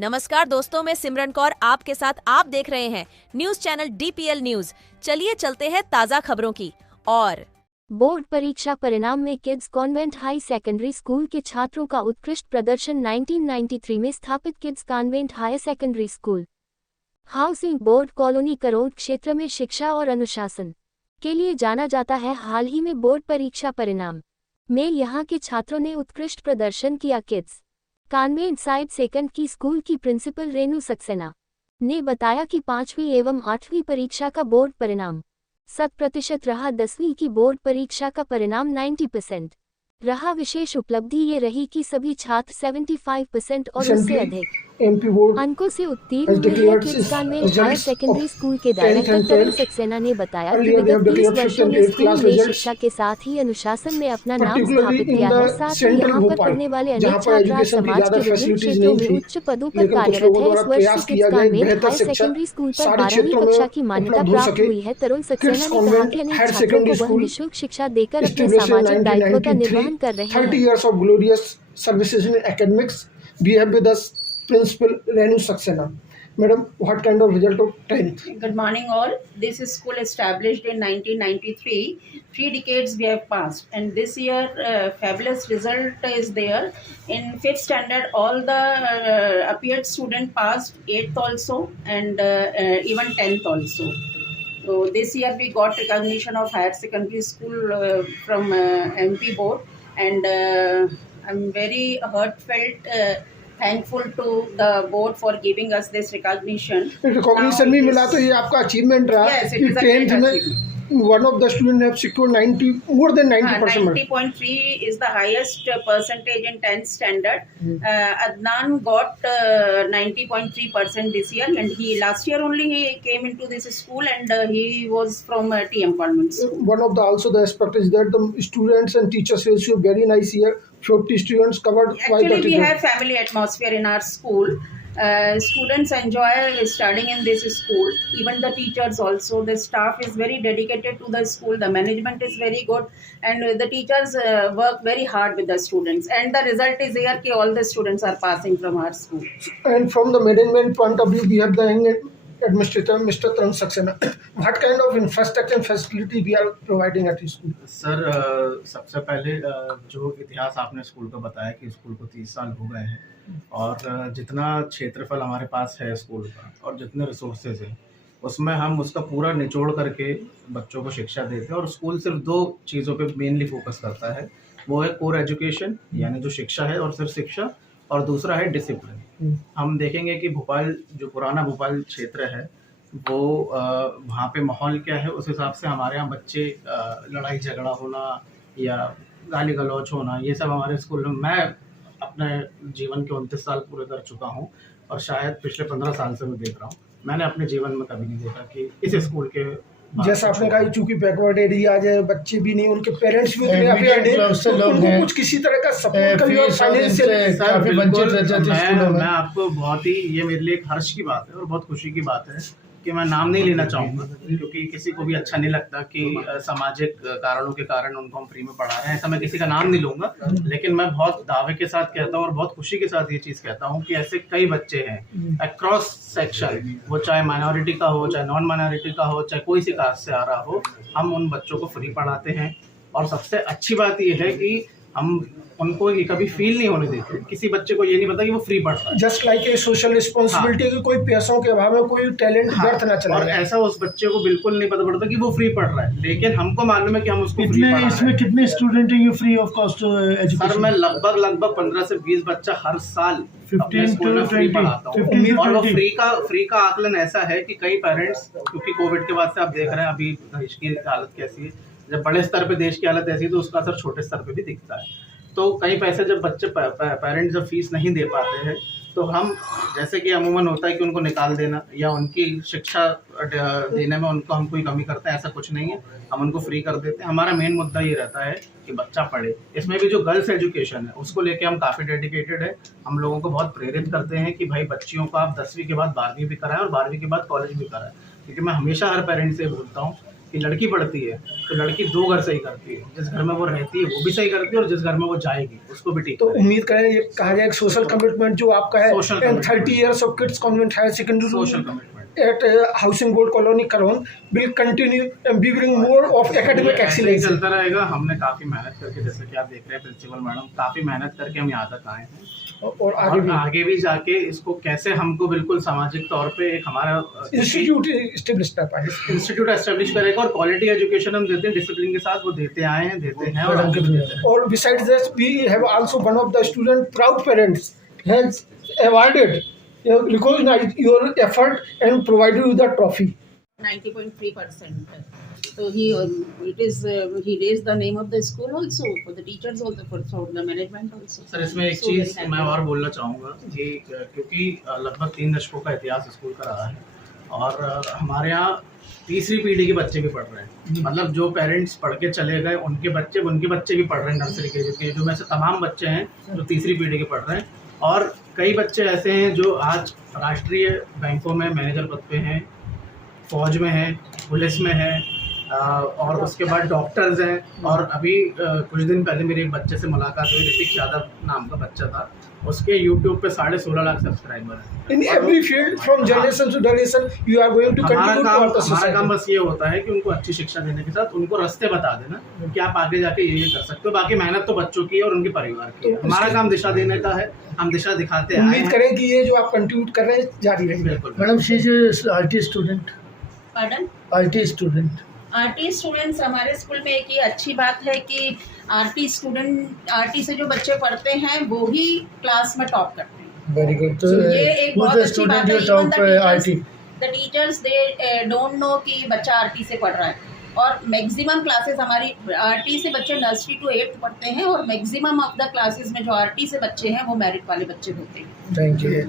नमस्कार दोस्तों, मैं सिमरन कौर आपके साथ। आप देख रहे हैं न्यूज चैनल DPL न्यूज। चलिए चलते हैं ताजा खबरों की और बोर्ड परीक्षा परिणाम में kids convent high secondary school के छात्रों का उत्कृष्ट प्रदर्शन। 1993 में स्थापित kids convent high secondary school housing board colony crore क्षेत्र में शिक्षा और अनुशासन के लिए जाना जाता है। हाल ही में बोर्ड परीक्षा परिणाम में यहां के छात्रों ने उत्कृष्ट प्रदर्शन किया। किड्स कॉन्वेंट साइड सेकंड की स्कूल की प्रिंसिपल रेनू सक्सेना ने बताया कि 5वीं एवं 8वीं परीक्षा का बोर्ड परिणाम 100% रहा। 10वीं की बोर्ड परीक्षा का परिणाम 90% रहा। विशेष उपलब्धि ये रही कि सभी छात्र 75% और उससे अधिक अंकों से उत्तीर्ण हुए हैं। Kids convent higher secondary school के डायरेक्टर तरुण सक्सेना ने बताया कि विगत 30 वर्षों में स्कूल ने शिक्षा के साथ ही अनुशासन में अपना नाम स्थापित किया है। साथ ही यहाँ पर पढ़ने वाले अनेक छात्र आज समाज के विभिन्न क्षेत्रों में उच्च पदों पर कार्यरत है। इस वर्ष से kids convent higher secondary school पर 12वीं कक्षा की मान्यता प्राप्त हुई है। तरुण सक्सेना ने कहा कि अनेक छात्रों को वह निःशुल्क शिक्षा देकर अपने सामाजिक दायित्व का निर्वहन कर रहे हैं। 30 years of glorious services in academics. We have with us Principal Renu Saxena. Madam, what kind of result of 10th? Good morning all. This is school established in 1993. 3 decades we have passed, and this year fabulous result is there. In 5th standard, all the appeared student passed 8th also, and even 10th also. So this year we got recognition of higher secondary school from MP board, and I'm very heartfelt. Thankful to the board for giving us this recognition. Recognition भी मिला तो ये आपका achievement रहा। Yes, it is a great 10th में achievement. one of the students have secured more than 90%. 90.3 is the highest percentage in 10th standard. Adnan got 90.3% this year, and last year only he came into this school, and he was from TM Convent School. One of the also the aspect is that the students and teachers ratio very nice here. 50 students covered. Actually, we have family atmosphere in our school. Students enjoy studying in this school. Even the teachers also. The staff is very dedicated to the school. The management is very good, and the teachers work very hard with the students. And the result is here that all the students are passing from our school. And from the management point of view, we have the administrator, Mr. Tarun Saxena. What kind of infrastructure and facility we are providing at school? Sir सबसे पहले जो इतिहास आपने school का बताया कि school को 30 साल हो गए हैं, और जितना क्षेत्रफल हमारे पास है स्कूल का और जितने रिसोर्सेज हैं उसमें हम उसका पूरा निचोड़ करके बच्चों को शिक्षा देते हैं। और स्कूल सिर्फ 2 चीज़ों पे मेनली फोकस करता है, वो है कोर एजुकेशन यानी जो शिक्षा है और सिर्फ शिक्षा, और दूसरा है डिसिप्लिन। हम देखेंगे कि भोपाल जो पुराना भोपाल क्षेत्र है वो वहाँ पे माहौल क्या है, उस हिसाब से हमारे यहाँ बच्चे लड़ाई झगड़ा होना या गाली गलौच होना ये सब हमारे स्कूल में मैं अपने जीवन के 29 साल पूरे कर चुका हूँ, और शायद पिछले 15 साल से मैं देख रहा हूँ। मैंने अपने जीवन में कभी नहीं देखा कि इस स्कूल के जैसा आपने कहा चूंकि बैकवर्ड एरिया है, बच्चे भी नहीं, उनके पेरेंट्स भी उतने अफेयर्ड हैं, तो उनको कुछ किसी तरह का सपोर्ट कभी और फाइनेंशियल काफी वंचित रह जाते हैं स्कूलों में। मैं आपको बहुत ही ये मेरे लिए एक हर्ष की बात है और बहुत खुशी की बात है कि मैं नाम नहीं लेना चाहूँगा, क्योंकि किसी को भी अच्छा नहीं लगता कि सामाजिक कारणों के कारण उनको हम फ्री में पढ़ा रहे हैं। ऐसा मैं किसी का नाम नहीं लूँगा, लेकिन मैं बहुत दावे के साथ कहता हूँ और बहुत खुशी के साथ ये चीज़ कहता हूँ कि ऐसे कई बच्चे हैं अक्रॉस सेक्शन, वो चाहे माइनॉरिटी का हो, चाहे नॉन माइनॉरिटी का हो, चाहे कोई सी कास्ट से आ रहा हो, हम उन बच्चों को फ्री पढ़ाते हैं। और सबसे अच्छी बात ये है कि हम उनको ये कभी फील नहीं होने देते, किसी बच्चे को ये नहीं पता कि वो फ्री पढ़ रहा है। Just like a social responsibility की कोई पैसों के अभाव में कोई टैलेंट व्यर्थ ना चला। और ऐसा उस बच्चे को बिल्कुल नहीं पता पड़ता कि वो फ्री पढ़ रहा है, लेकिन हमको मालूम है कि हम उसको फ्री पढ़ा रहे हैं। इसमें कितने स्टूडेंट हैं free of cost education? Sir मैं लगभग 15 से 20 बच्चा हर साल 15 स्कूल में फ्री पढ़ाता हूँ। 15 और वो फ्री का आकलन ऐसा है कि कई पेरेंट्स, क्योंकि कोविड के बाद से आप देख रहे हैं अभी देश की हालत कैसी है, जब बड़े स्तर पे देश की हालत ऐसी है तो उसका असर छोटे स्तर पे भी दिखता है। तो कई पैसे जब बच्चे पेरेंट्स जब फीस नहीं दे पाते हैं तो हम, जैसे कि अमूमन होता है कि उनको निकाल देना या उनकी शिक्षा देने में उनको हम कोई कमी करते हैं, ऐसा कुछ नहीं है, हम उनको फ्री कर देते हैं। हमारा मेन मुद्दा ये रहता है कि बच्चा पढ़े। इसमें भी जो गर्ल्स एजुकेशन है उसको लेके हम काफ़ी डेडिकेटेड है। हम लोगों को बहुत प्रेरित करते हैं कि भाई बच्चियों को आप 10वीं के बाद 12वीं भी कराएं और 12वीं के बाद कॉलेज भी कराएं, क्योंकि मैं हमेशा हर पेरेंट से बोलता हूँ कि लड़की पढ़ती है तो लड़की 2 घर सही करती है, जिस घर में वो रहती है वो भी सही करती है और जिस घर में वो जाएगी उसको भी ठीक तो उम्मीद करें ये कहा जाए सोशल कमिटमेंट जो आपका है Social and commitment. 30 years of kids convent higher secondary social commitment at housing board colony Karon will continue and be bring more of academic excellence. चलता रहेगा। हमने काफ़ी मेहनत करके, जैसे कि आप देख रहे हैं प्रिंसिपल मैडम काफ़ी मेहनत करके हम यहाँ तक आए हैं और आगे भी जाके इसको कैसे हमको बिल्कुल सामाजिक तौर पे एक हमारा इंस्टीट्यूट एस्टेब्लिश कर पाए। इंस्टीट्यूट एस्टेब्लिश करेगा और क्वालिटी एजुकेशन हम देते हैं डिसिप्लिन के साथ, वो देते आए हैं, देते हैं और आगे भी देते हैं। और beside this we have also one of the student proud parents has awarded recognize your effort and provided you the trophy. 90.3%. So he raised the name of the school also, for the teachers also, for the management also. Sir इसमें एक So चीज़ very happy. मैं और बोलना चाहूँगा कि क्योंकि लगभग 3 दशकों का इतिहास स्कूल का रहा है और हमारे यहाँ तीसरी पीढ़ी के बच्चे भी पढ़ रहे हैं, मतलब जो पेरेंट्स पढ़ के चले गए उनके बच्चे भी पढ़ रहे हैं नर्सरी के, जो में से तमाम बच्चे हैं जो तीसरी पीढ़ी के पढ़ रहे हैं और कई बच्चे ऐसे हैं जो आज राष्ट्रीय बैंकों में मैनेजर पद पे हैं, फौज में हैं, पुलिस में हैं और उसके बाद डॉक्टर्स हैं। और अभी कुछ दिन पहले मेरे एक बच्चे से मुलाकात हुई, ऋतिक यादव नाम का बच्चा था, उसके यूट्यूब पे 16.5 लाख सब्सक्राइबर हैं। In every field from generation to generation you are going to contribute to our हमारा society. काम बस ये होता है कि उनको अच्छी शिक्षा देने के साथ उनको रास्ते बता देना कि आप आगे जाके ये कर सकते हो, बाकी मेहनत तो बच्चों की है और उनके परिवार की है। तो हमारा काम दिशा देने का है, हम दिशा दिखाते हैं। उम्मीद करें कि ये जो आप कंट्रीब्यूट कर रहे हैं जारी रहेगा। बिल्कुल। Madam, she is RT student. Pardon? RT student. RT students हमारे स्कूल में एक ये अच्छी बात है कि आरटी से जो बच्चे पढ़ते हैं वो ही क्लास में टॉप करते हैं। Very good. So, ये एक who's बहुत the अच्छी बात student है। you Even top RT? the teachers they don't know कि बच्चा आरटी से पढ़ रहा है और मैक्सिमम क्लासेस हमारी आरटी से बच्चे नर्सरी टू 8th पढ़ते हैं और मैक्सिमम ऑफ द क्लासेस में जो आरटी से बच्चे हैं वो मेरिट वाले बच्चे होते हैं। Thank you.